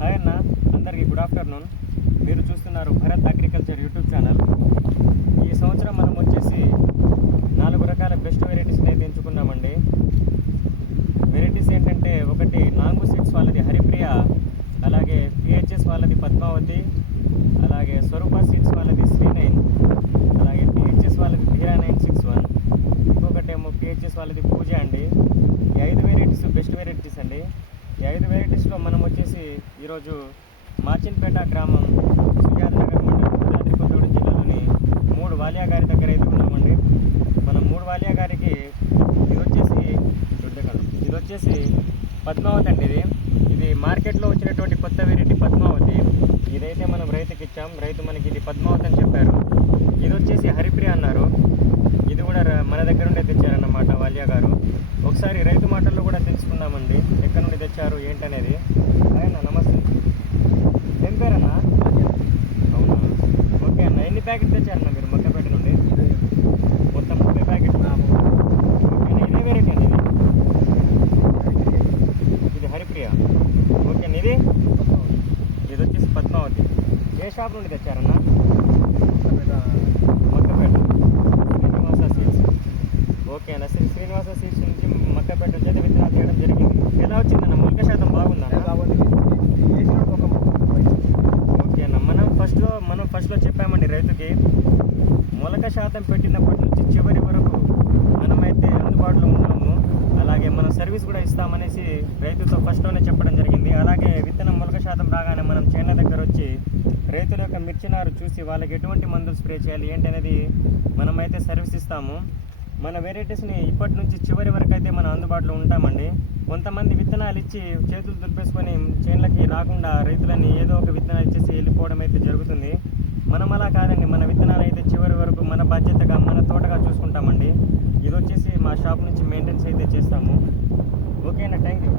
Hi అన్న, అందరికీ good afternoon. మీరు చూస్తున్నారు భరత్ అగ్రికల్చర్ యూట్యూబ్ ఛానల్. ఈ సంవత్సరం మనం వచ్చేసి 4 రకాల బెస్ట్ వెరైటీస్ని అయితే ఎంచుకున్నామండి. వెరైటీస్ ఏంటంటే, ఒకటి నాంగు సీడ్స్ వాళ్ళది హరిప్రియ, అలాగే పిహెచ్ఎస్ వాళ్ళది పద్మావతి, అలాగే స్వరూప సీడ్స్ వాళ్ళది శ్రీ9, అలాగే పిహెచ్ఎస్ వాళ్ళది ధీరా 961, ఇంకొకటేమో పిహెచ్ఎస్ వాళ్ళది పూజ అండి. ఈ 5 వెరైటీస్ బెస్ట్ వెరైటీస్ అండి. ఈ 5 వెరైటీస్లో మనం వచ్చేసి ఈరోజు మాచిన్పేట గ్రామం, సుజాత నగర్ మండలం, భద్రాద్రి కొత్తగూడెం జిల్లాలోని 3 వాలియా గారి దగ్గర అయితే ఉన్నామండి. మనం 3 వాలియా గారికి ఇది వచ్చేసి పద్మావతి అండి. ఇది మార్కెట్లో వచ్చినటువంటి కొత్త వెరైటీ పద్మావతి. ఇదైతే మనం రైతుకి ఇచ్చాం. రైతు మనకి ఇది పద్మావతి అని చెప్పారు. ఇది వచ్చేసి హరిప్రియ అన్నారు. ఇది కూడా మన దగ్గర నుండి తెచ్చారన్నమాట వాలియా గారు. ఒకసారి రైతు మాటల్లో కూడా తెలుసుకుందామండి, ఎక్కడి నుండి తెచ్చారు ఏంటనేది. ఆయన నమస్తే, ఏం పేరన్నా? అవునా, ఓకే అన్న. ఎన్ని ప్యాకెట్ తెచ్చారన్న మీరు మక్కపేట నుండి? మొత్తం 30 ప్యాకెట్. ఓకే, ఇదే వెరైటీ అండి. ఇది హరిప్రియ. ఓకే, ఇది వచ్చేసి పద్మావతి. ఏ షాప్ నుండి తెచ్చారన్న? మక్కపేట శ్రీనివాస సీడ్స్. ఓకే అన్న, శ్రీనివాస సీడ్స్ నుంచి మక్కపేట నుంచి అయితే విత్తనాలు చేయడం జరిగింది. ఎలా వచ్చిందన్న? మొలక శాతం బాగుందా? ఓకే అన్న, మనం ఫస్ట్లో చెప్పామండి రైతుకి, మొలక శాతం పెట్టినప్పటి నుంచి చివరి వరకు మనమైతే అందుబాటులో ఉన్నాము, అలాగే మనం సర్వీస్ కూడా ఇస్తామనేసి రైతుతో ఫస్ట్లోనే చెప్పడం జరిగింది. అలాగే విత్తనం మొలక శాతం రాగానే మనం చేనుల దగ్గర వచ్చి రైతుల యొక్క మిర్చి నారు చూసి వాళ్ళకి ఎటువంటి మందులు స్ప్రే చేయాలి ఏంటనేది మనమైతే సర్వీస్ ఇస్తాము. మన వెరైటీస్ని ఇప్పటి నుంచి చివరి వరకు అయితే మనం అందుబాటులో ఉంటామండి. కొంతమంది విత్తనాలు ఇచ్చి చేతులు దులిపేసుకొని చేనులకి రాకుండా రైతులని ఏదో ఒక విత్తనాలు ఇచ్చేసి వెళ్ళిపోవడం అయితే జరుగుతుంది. మనం అలా కాదండి, మన విత్తనాలు అయితే చివరి వరకు మన బాధ్యతగా మన తోటగా చూసుకుంటామండి. ఇది వచ్చేసి మా షాప్ నుంచి మెయింటెనెన్స్ అయితే చేస్తాము. ఓకేనా, థ్యాంక్ యూ.